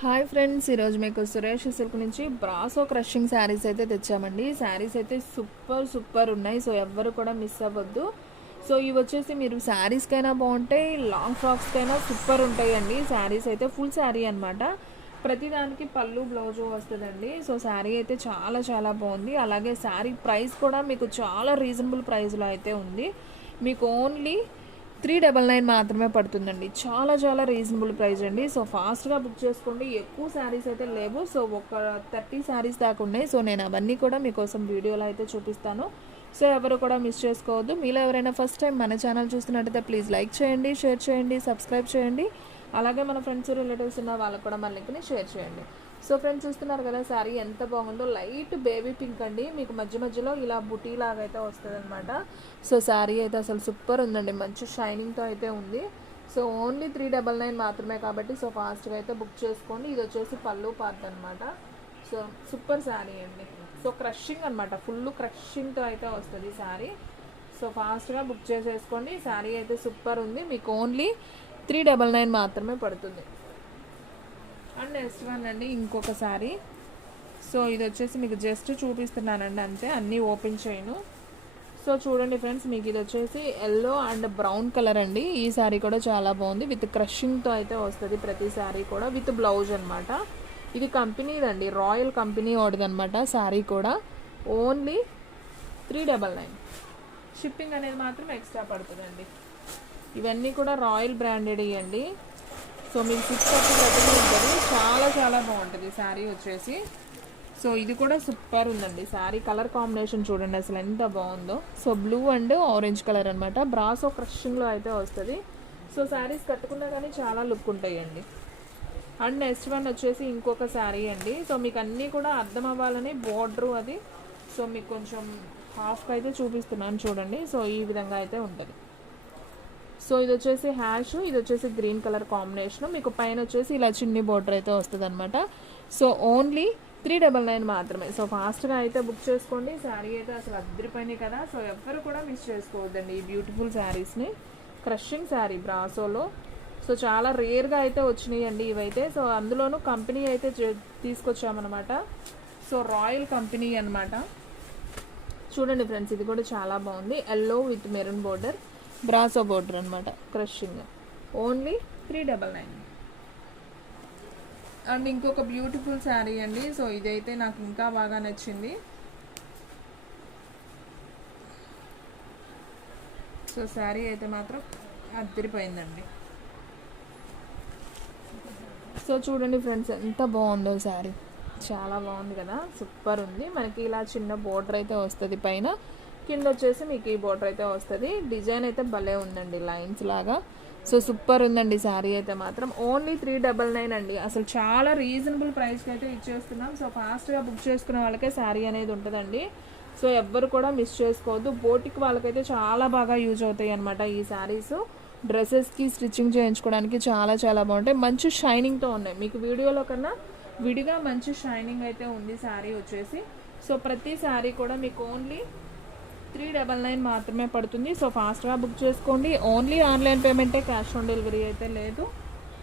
Hi friends, ఈరోజు మీకు Suresh silk నుంచి బ్రాసో క్రషింగ్ శారీస్ అయితే తెచ్చామండి. శారీస్ అయితే సూపర్ ఉన్నాయి. సో ఎవ్వరు కూడా మిస్ అవ్వద్దు. సో ఇవి వచ్చేసి మీరు శారీస్కైనా బాగుంటాయి, లాంగ్ ఫ్రాక్స్కైనా సూపర్ ఉంటాయండి. శారీస్ అయితే ఫుల్ శారీ అనమాట. ప్రతిదానికి పళ్ళు బ్లౌజు వస్తుందండి. సో శారీ అయితే చాలా బాగుంది. అలాగే శారీ ప్రైస్ కూడా మీకు చాలా రీజనబుల్ ప్రైస్లో అయితే ఉంది. మీకు ఓన్లీ 399 మాత్రమే పడుతుందండి. చాలా రీజనబుల్ ప్రైస్ అండి. సో ఫాస్ట్గా బుక్ చేసుకోండి. ఎక్కువ శారీస్ అయితే లేవు. సో ఒక 30 శారీస్ దాకా ఉన్నాయి. సో నేను అవన్నీ కూడా మీకోసం వీడియోలో అయితే చూపిస్తాను. సో ఎవరు కూడా మిస్ చేసుకోవద్దు. మీలో ఎవరైనా ఫస్ట్ టైం మన ఛానల్ చూస్తున్నట్టయితే ప్లీజ్ లైక్ చేయండి, షేర్ చేయండి, సబ్స్క్రైబ్ చేయండి. అలాగే మన ఫ్రెండ్స్ రిలేటివ్స్ ఉన్న వాళ్ళకు కూడా మన లింక్ని షేర్ చేయండి. సో ఫ్రెండ్స్, చూస్తున్నారు కదా శారీ ఎంత బాగుందో. లైట్ బేబీ పింక్ అండి. మీకు మధ్యలో ఇలా బుటీ లాగా అయితే వస్తుంది అనమాట. సో శారీ అయితే అసలు సూపర్ ఉందండి. మంచి షైనింగ్తో అయితే ఉంది. సో ఓన్లీ 399 మాత్రమే కాబట్టి సో ఫాస్ట్గా అయితే బుక్ చేసుకోండి. ఇది వచ్చేసి పళ్ళు పార్ట్ అనమాట. సో సూపర్ శారీ అండి. సో క్రషింగ్ అనమాట, ఫుల్ క్రషింగ్తో అయితే వస్తుంది శారీ. సో ఫాస్ట్గా బుక్ చేసేసుకోండి. శారీ అయితే సూపర్ ఉంది. మీకు ఓన్లీ 399 మాత్రమే పడుతుంది. అండ్ నెక్స్ట్ వన్ అండి, ఇంకొక శారీ. సో ఇది వచ్చేసి మీకు జస్ట్ చూపిస్తున్నానండి అంతే, అన్నీ ఓపెన్ చేయను. సో చూడండి ఫ్రెండ్స్, మీకు ఇది వచ్చేసి ఎల్లో అండ్ బ్రౌన్ కలర్ అండి. ఈ శారీ కూడా చాలా బాగుంది. విత్ క్రషింగ్తో అయితే వస్తుంది ప్రతి శారీ కూడా, విత్ బ్లౌజ్ అనమాట. ఇది కంపెనీదండి, రాయల్ కంపెనీ వాడిది అనమాట. శారీ కూడా ఓన్లీ 399. షిప్పింగ్ అనేది మాత్రం ఎక్స్ట్రా పడుతుందండి. ఇవన్నీ కూడా రాయల్ బ్రాండెడ్ ఇవ్వండి. సో మీకు 630 ఉంటుంది. చాలా బాగుంటుంది శారీ వచ్చేసి. సో ఇది కూడా సూపర్ ఉందండి. శారీ కలర్ కాంబినేషన్ చూడండి అసలు ఎంత బాగుందో. So blue and orange colour అనమాట. బ్రాసో క్రషింగ్లో అయితే వస్తుంది. సో శారీస్ కట్టుకున్నా కానీ చాలా లుక్ ఉంటాయండి. అండ్ నెక్స్ట్ వన్ వచ్చేసి ఇంకొక శారీ అండి. సో మీకు అన్నీ కూడా అర్థం అవ్వాలని బోర్డరు అది. సో మీకు కొంచెం హాఫ్కి అయితే చూపిస్తున్నాను చూడండి. సో ఈ విధంగా అయితే ఉంటుంది. సో ఇది వచ్చేసి హ్యాష్, ఇది వచ్చేసి గ్రీన్ కలర్ కాంబినేషన్. మీకు పైన వచ్చేసి ఇలా చిన్ని బోర్డర్ అయితే వస్తుంది అనమాట. సో ఓన్లీ 399 మాత్రమే. సో ఫాస్ట్గా అయితే బుక్ చేసుకోండి. శారీ అయితే అసలు అద్దరిపోయినాయి కదా. సో ఎవ్వరు కూడా మిస్ చేసుకోవద్దండి ఈ బ్యూటిఫుల్ శారీస్ని. క్రషింగ్ శారీ బ్రాసోలో. సో చాలా రేర్గా అయితే వచ్చినాయి అండి ఇవైతే. సో అందులోనూ కంపెనీ అయితే తీసుకొచ్చామన్నమాట. సో రాయల్ కంపెనీ అనమాట. చూడండి ఫ్రెండ్స్, ఇది కూడా చాలా బాగుంది. ఎల్లో విత్ మెరూన్ బోర్డర్, బ్రాసో బోర్డర్ అనమాట. Crushing only 399. అండ్ ఇంకొక బ్యూటిఫుల్ శారీ అండి. సో ఇదైతే నాకు ఇంకా బాగా నచ్చింది. సో శారీ అయితే మాత్రం అద్దరిపోయిందండి. సో చూడండి ఫ్రెండ్స్, ఎంత బాగుందో శారీ. చాలా బాగుంది కదా, సూపర్ ఉంది. మనకి ఇలా చిన్న బోర్డర్ అయితే వస్తుంది పైన, కింద వచ్చేసి మీకు ఈ బోర్డర్ అయితే వస్తుంది. డిజైన్ అయితే భలే ఉందండి, లైన్స్ లాగా. సో సూపర్ ఉందండి శారీ అయితే మాత్రం. ఓన్లీ 399 అండి. అసలు చాలా రీజనబుల్ ప్రైస్కి అయితే ఇచ్చేస్తున్నాం. సో ఫాస్ట్గా బుక్ చేసుకునే వాళ్ళకే శారీ అనేది ఉంటుందండి. సో ఎవ్వరు కూడా మిస్ చేసుకోవద్దు. బోటిక్ వాళ్ళకైతే చాలా బాగా యూజ్ అవుతాయి అనమాట ఈ శారీస్. డ్రెస్సెస్కి స్టిచ్చింగ్ చేయించుకోవడానికి చాలా బాగుంటాయి. మంచి షైనింగ్తో ఉన్నాయి. మీకు వీడియోలో కన్నా విడిగా మంచి షైనింగ్ అయితే ఉంది శారీ వచ్చేసి. సో ప్రతి శారీ కూడా మీకు ఓన్లీ 399 మాత్రమే పడుతుంది. సో ఫాస్ట్గా బుక్ చేసుకోండి. ఓన్లీ ఆన్లైన్ పేమెంటే, క్యాష్ ఆన్ డెలివరీ అయితే లేదు.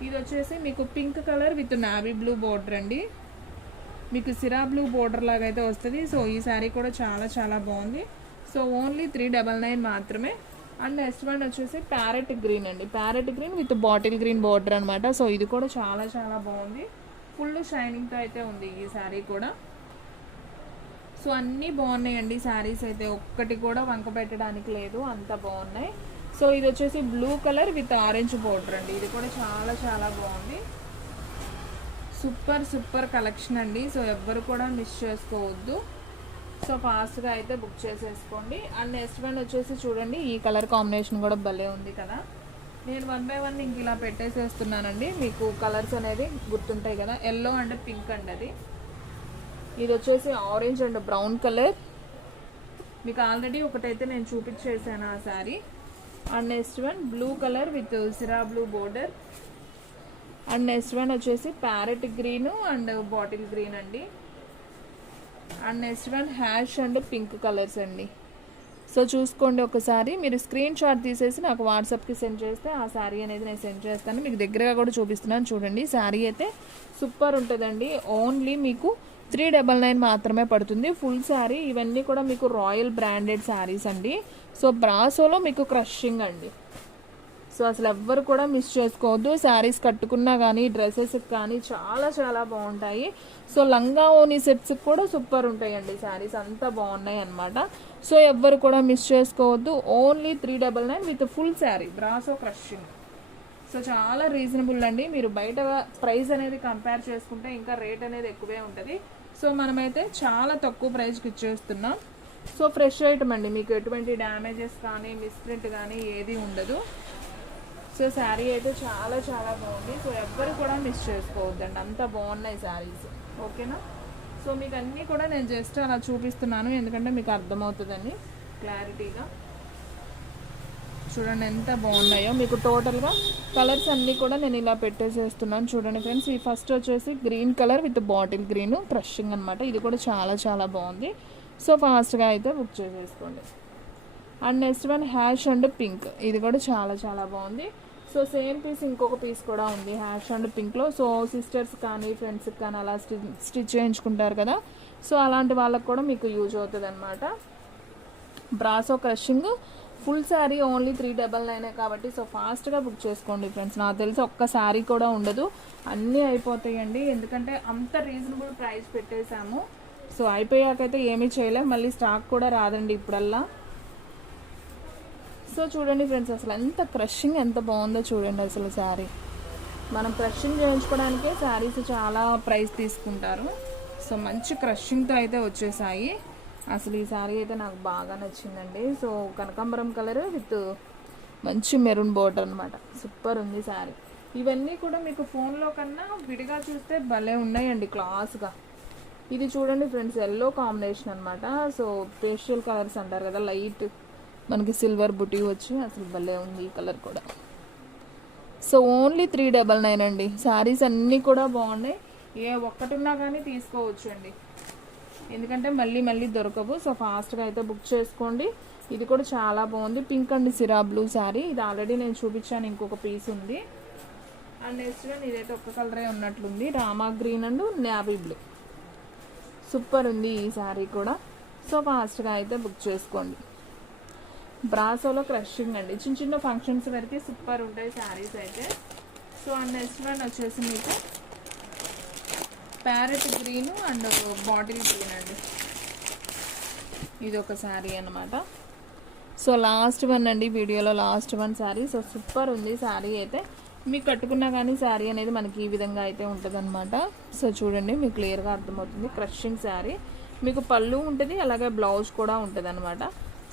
ఇది వచ్చేసి మీకు pink colour with navy blue border అండి. మీకు సిరా బ్లూ బోర్డర్ లాగా అయితే వస్తుంది. సో ఈ శారీ కూడా చాలా బాగుంది. సో ఓన్లీ 399 మాత్రమే. అండ్ నెక్స్ట్ వన్ వచ్చేసి ప్యారెట్ గ్రీన్ అండి. Parrot green with bottle green border అనమాట. సో ఇది కూడా చాలా బాగుంది. ఫుల్ షైనింగ్తో అయితే ఉంది ఈ శారీ కూడా. సో అన్నీ బాగున్నాయండి శారీస్ అయితే, ఒక్కటి కూడా వంక పెట్టడానికి లేదు, అంత బాగున్నాయి. సో ఇది వచ్చేసి blue colour with orange border అండి. ఇది కూడా చాలా బాగుంది. సూపర్ కలెక్షన్ అండి. సో ఎవ్వరు కూడా మిస్ చేసుకోవద్దు. సో ఫాస్ట్గా అయితే బుక్ చేసేసుకోండి. అండ్ నెక్స్ట్ వన్ వచ్చేసి చూడండి, ఈ కలర్ కాంబినేషన్ కూడా భలే ఉంది కదా. నేను 1 by 1 ఇంక ఇలా పెట్టేసేస్తున్నానండి. మీకు కలర్స్ అనేది గుర్తుంటాయి కదా. ఎల్లో అండ్ పింక్ అండి అది. ఇది వచ్చేసి ఆరెంజ్ అండ్ బ్రౌన్ కలర్. మీకు ఆల్రెడీ ఒకటైతే నేను చూపించేసాను ఆ sari. And next one blue colour with సిరా blue border. And next one వచ్చేసి parrot green and bottle green అండి. And next one ash and pink colours అండి. సో చూసుకోండి ఒకసారి, మీరు స్క్రీన్ షాట్ తీసేసి నాకు వాట్సాప్కి సెండ్ చేస్తే ఆ శారీ అనేది నేను సెండ్ చేస్తాను. మీకు దగ్గరగా కూడా చూపిస్తున్నాను చూడండి. శారీ అయితే సూపర్ ఉంటుందండి. ఓన్లీ మీకు 399 మాత్రమే పడుతుంది ఫుల్ శారీ. ఇవన్నీ కూడా మీకు రాయల్ బ్రాండెడ్ శారీస్ అండి. సో బ్రాసోలో మీకు క్రషింగ్ అండి. సో అసలు ఎవ్వరు కూడా మిస్ చేసుకోవద్దు. శారీస్ కట్టుకున్నా కానీ డ్రెస్సెస్కి కానీ చాలా చాలా బాగుంటాయి. సో లంగా ఓని సెట్స్కి కూడా సూపర్ ఉంటాయండి. శారీస్ అంతా బాగున్నాయి అన్నమాట. సో ఎవ్వరు కూడా మిస్ చేసుకోవద్దు. Only 399 with full sari brasso crushing. So చాలా రీజనబుల్ అండి. మీరు బయట ప్రైస్ అనేది కంపేర్ చేసుకుంటే ఇంకా రేట్ అనేది ఎక్కువే ఉంటుంది. సో మనమైతే చాలా తక్కువ ప్రైస్కి ఇచ్చేస్తున్నాం. సో ఫ్రెష్ ఐటమ్ అండి, మీకు ఎటువంటి డ్యామేజెస్ కానీ మిస్ప్రింట్ కానీ ఏది ఉండదు. సో శారీ అయితే చాలా చాలా బాగుంది. సో ఎవ్వరు కూడా మిస్ చేసుకోవద్దండి, అంత బాగున్నాయి శారీస్. ఓకేనా? సో మీకు అన్నీ కూడా నేను జస్ట్ అలా చూపిస్తున్నాను ఎందుకంటే మీకు అర్థమవుతుందని క్లారిటీగా. చూడండి ఎంత బాగున్నాయో. మీకు టోటల్గా కలర్స్ అన్నీ కూడా నేను ఇలా పెట్టేసేస్తున్నాను చూడండి ఫ్రెండ్స్. ఈ ఫస్ట్ వచ్చేసి green colour with bottle green crushing అనమాట. ఇది కూడా చాలా చాలా బాగుంది. సో ఫాస్ట్గా అయితే బుక్ చేసేసుకోండి. And next one ash and pink. ఇది కూడా చాలా చాలా బాగుంది. సో సేమ్ పీస్ ఇంకొక పీస్ కూడా ఉంది హ్యాష్ అండ్ పింక్లో. సో సిస్టర్స్ కానీ ఫ్రెండ్స్కి కానీ అలా స్టిచ్ చేయించుకుంటారు కదా, సో అలాంటి వాళ్ళకి కూడా మీకు యూజ్ అవుతుంది అనమాట. Brasso crushing full sari only 399 కాబట్టి సో ఫాస్ట్గా బుక్ చేసుకోండి ఫ్రెండ్స్. నాకు తెలిసి ఒక్క శారీ కూడా ఉండదు, అన్నీ అయిపోతాయండి. ఎందుకంటే అంత రీజనబుల్ ప్రైస్ పెట్టేశాము. సో అయిపోయాకైతే ఏమీ చేయలేం, మళ్ళీ స్టాక్ కూడా రాదండి ఇప్పుడల్లా. సో చూడండి ఫ్రెండ్స్, అసలు ఎంత క్రషింగ్ ఎంత బాగుందో చూడండి. అసలు శారీ మనం క్రషింగ్ చేయించుకోవడానికే శారీస్ చాలా ప్రైస్ తీసుకుంటారు. సో మంచి క్రషింగ్తో అయితే వచ్చేసాయి. అసలు ఈ శారీ అయితే నాకు బాగా నచ్చిందండి. సో కనకాంబరం కలర్ విత్ మంచి మెరూన్ బోర్డర్ అనమాట. సూపర్ ఉంది శారీ. ఇవన్నీ కూడా మీకు ఫోన్లో కన్నా విడిగా చూస్తే భలే ఉన్నాయండి క్లాస్గా. ఇది చూడండి ఫ్రెండ్స్, ఎల్లో కాంబినేషన్ అనమాట. సో పేస్టల్ కలర్స్ అంటారు కదా, లైట్ మనకి సిల్వర్ బుటీ వచ్చి అసలు భలే ఉంది ఈ కలర్ కూడా. సో ఓన్లీ 399 అండి. శారీస్ అన్నీ కూడా బాగున్నాయి. ఏ ఒక్కటి ఉన్నా కానీ తీసుకోవచ్చు అండి, ఎందుకంటే మళ్ళీ మళ్ళీ దొరకవు. సో ఫాస్ట్గా అయితే బుక్ చేసుకోండి. ఇది కూడా చాలా బాగుంది. పింక్ అండ్ సిరా బ్లూ శారీ. ఇది ఆల్రెడీ నేను చూపించాను, ఇంకొక పీస్ ఉంది. అండ్ నెక్స్ట్ వన్ ఇదైతే ఒక్క కలరే ఉన్నట్లుంది, Rama green and navy blue. Super ఉంది ఈ శారీ కూడా. సో ఫాస్ట్గా అయితే బుక్ చేసుకోండి. బ్రాసోలో క్రషింగ్ అండి. చిన్న చిన్న ఫంక్షన్స్ వరకు సూపర్ ఉంటాయి శారీస్ అయితే. సో అండ్ నెక్స్ట్ వన్ వచ్చేసి మీకు parrot green and bottle green అండి. ఇది ఒక శారీ అనమాట. సో లాస్ట్ వన్ అండి, వీడియోలో last one sari. So super ఉంది శారీ అయితే. మీకు కట్టుకున్నా కానీ శారీ అనేది మనకి ఈ విధంగా అయితే ఉంటుంది అనమాట. సో చూడండి, మీకు క్లియర్గా అర్థమవుతుంది. క్రషింగ్ శారీ, మీకు పళ్ళు ఉంటుంది, అలాగే బ్లౌజ్ కూడా ఉంటుంది అనమాట.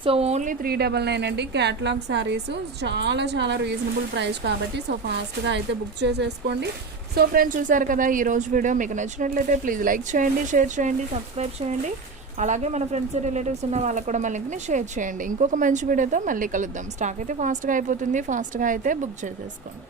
సో ఓన్లీ 399 అండి. క్యాటలాగ్ శారీస్ చాలా చాలా రీజనబుల్ ప్రైస్ కాబట్టి సో ఫాస్ట్గా అయితే బుక్ చేసేసుకోండి. సో ఫ్రెండ్స్ చూసారు కదా ఈరోజు వీడియో. మీకు నచ్చినట్లయితే ప్లీజ్ లైక్ చేయండి, షేర్ చేయండి, సబ్స్క్రైబ్ చేయండి. అలాగే మన ఫ్రెండ్స్ రిలేటివ్స్ ఉన్న వాళ్ళకు కూడా మన లింక్ని షేర్ చేయండి. ఇంకొక మంచి వీడియోతో మళ్ళీ కలుద్దాం. స్టాక్ అయితే ఫాస్ట్గా అయిపోతుంది, ఫాస్ట్గా అయితే బుక్ చేసేసుకోండి.